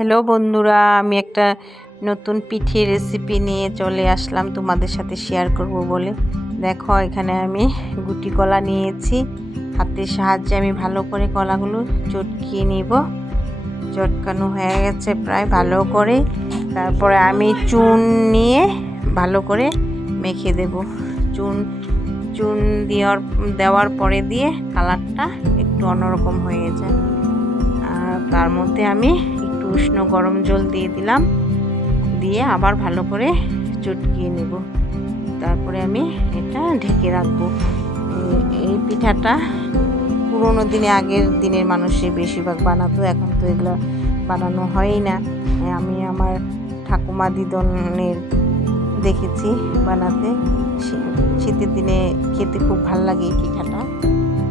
Hello বন্ধুরা, আমি একটা নতুন পিঠে রেসিপি নিয়ে চলে আসলাম তোমাদের সাথে শেয়ার করব বলে। দেখো, এখানে আমি গুটি কলা নিয়েছি। হাতের সাহায্যে আমি ভালো করে কলাগুলো চটকিয়ে নিব। চটকানো হয়ে গেছে প্রায় ভালো করে। তারপরে আমি চুন নিয়ে ভালো করে মেখে দেব। চুন দেওয়ার পরে দিয়ে কালারটা একটু অন্যরকম হয়ে যায়। আর তার মধ্যে আমি উষ্ণ গরম জল দিয়ে দিলাম, দিয়ে আবার ভালো করে চটকিয়ে নেব। তারপরে আমি এটা ঢেকে রাখবো। এই পিঠাটা পুরোনো দিনে, আগের দিনের মানুষের বেশিরভাগ বানাতো, এখন তো এগুলো বানানো হয়ই না। আমি আমার ঠাকুমা দিদনের দেখেছি বানাতে। শীতের দিনে খেতে খুব ভালো লাগে এই পিঠাটা।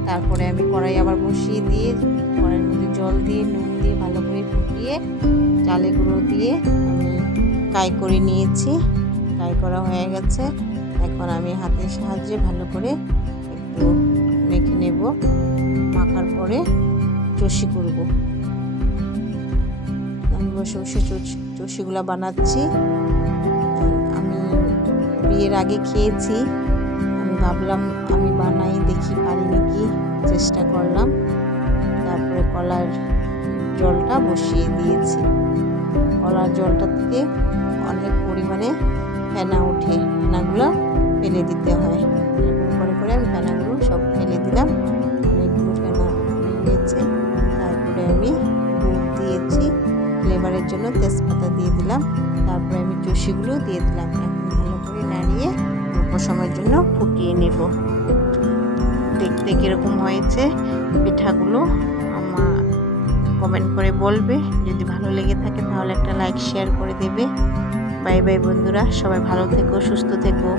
তারপরে আমি কড়াই আবার বসিয়ে দিয়ে কড়াইয়ের মধ্যে জল দিয়ে নুন দিয়ে ভালো করে ফুটিয়ে চালের গুঁড়ো দিয়ে আমি কাই করে নিয়েছি। কাই করা হয়ে গেছে। এখন আমি হাতের সাহায্যে ভালো করে একটু মেখে নেব। মাখার পরে চষি করব। আমি বসে বসে চষিগুলা বানাচ্ছি। আমি বিয়ের আগে খেয়েছি। আমি ভাবলাম আমি বানাই দেখি পারি নাকি, চেষ্টা করলাম। তারপরে কলার জলটা বসিয়ে দিয়েছি। কলার জলটা থেকে অনেক পরিমাণে ফেনা ওঠে, ফেনাগুলো ফেলে দিতে হয়। এরকম করে করে আমি ফেনাগুলো সব ফেলে দিলাম। অনেকগুলো ফেনা হয়েছে। তারপরে আমি দুধ দিয়েছি, ফ্লেভারের জন্য তেজপাতা দিয়ে দিলাম। তারপরে আমি চষিগুলো দিয়ে দিলাম। এখন ভালো করে নাড়িয়ে অল্প সময়ের জন্য ফুটিয়ে নেব। দেখতে কীরকম হয়েছে পিঠাগুলো আমার কমেন্ট করে বলবে। যদি ভালো লেগে থাকে তাহলে একটা লাইক শেয়ার করে দেবে। বাই বাই বন্ধুরা, সবাই ভালো থেকো, সুস্থ থেকো।